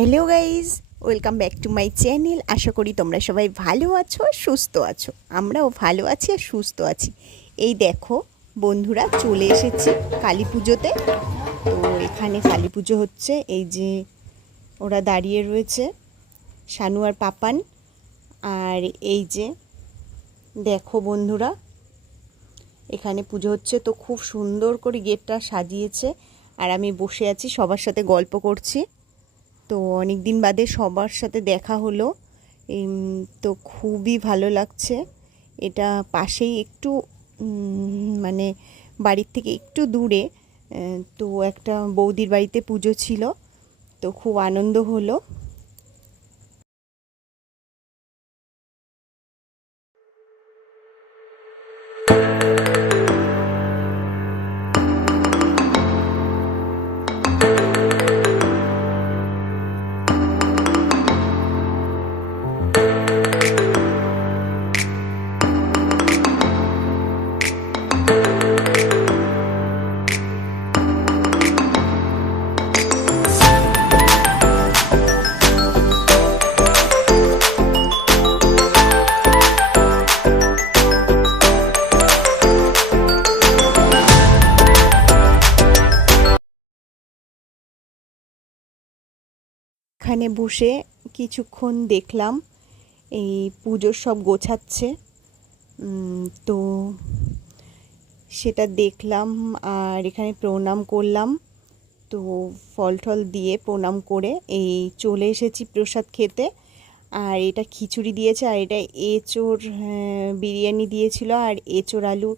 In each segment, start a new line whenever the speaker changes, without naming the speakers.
Hello guys welcome back to my channel আশা করি তোমরা সবাই ভালো আছো আর সুস্থ আছো। আমরাও ভালো আছি আর সুস্থ আছি। এই দেখো, বন্ধুরা চলে এসেছি কালী পুজোতে। তো এখানে কালী পুজো হচ্ছে। এই যে ওরা দাঁড়িয়ে রয়েছে, শানু আর পাপান। আর এই যে, দেখো বন্ধুরা, এখানে পুজো হচ্ছে। তো খুব সুন্দর করে গেটটা সাজিয়েছে। আর আমি বসে আছি, সবার সাথে গল্প করছি। তো অনেক দিন বাদে সবার সাথে দেখা হলো। তো খুবই ভালো লাগছে। এটা পাশেই একটু মানে বাড়ির থেকে একটু দূরে তো একটা বৌদির বাড়িতে পুজো ছিল। তো খুব আনন্দ হলো। এখানে বসে কিছুক্ষণ দেখলাম। এই পুজোর সব গোছাচ্ছে। তো সেটা দেখলাম আর এখানে প্রণাম করলাম। তো ফল টল দিয়ে প্রণাম করে এই চলে এসেছি প্রসাদ খেতে। আর এটা খিচুড়ি দিয়েছে আর এটা এঁচোড় হ্যাঁ, বিরিয়ানি দিয়েছিল। আর এঁচোড় আলু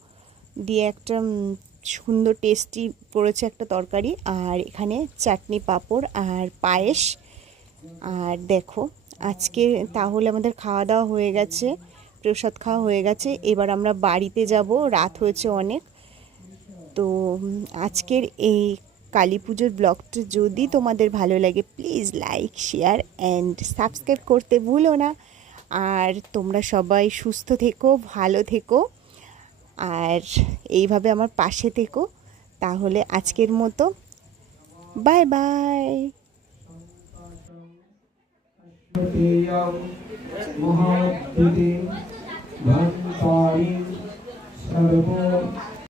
দিয়ে একটা সুন্দর টেস্টি পড়েছে একটা তরকারি। আর এখানে চাটনি পাঁপড় আর পায়েস। আর দেখো, আজকে তাহলে আমাদের খাওয়া দাওয়া হয়ে গেছে, প্রসাদ খাওয়া হয়ে গেছে, এবার আমরা বাড়িতে যাব, রাত হয়েছে অনেক। তো, আজকের এই কালী পুজোর ব্লগটা যদি তোমাদের ভালো লাগে please like share and subscribe করতে ভুলো না। আর তোমরা সবাই সুস্থ থেকো, ভালো থেকো। আর এইভাবে আমার পাশে থেকো। তাহলে আজকের মতো বাই বাই
ইয়ং মহৎ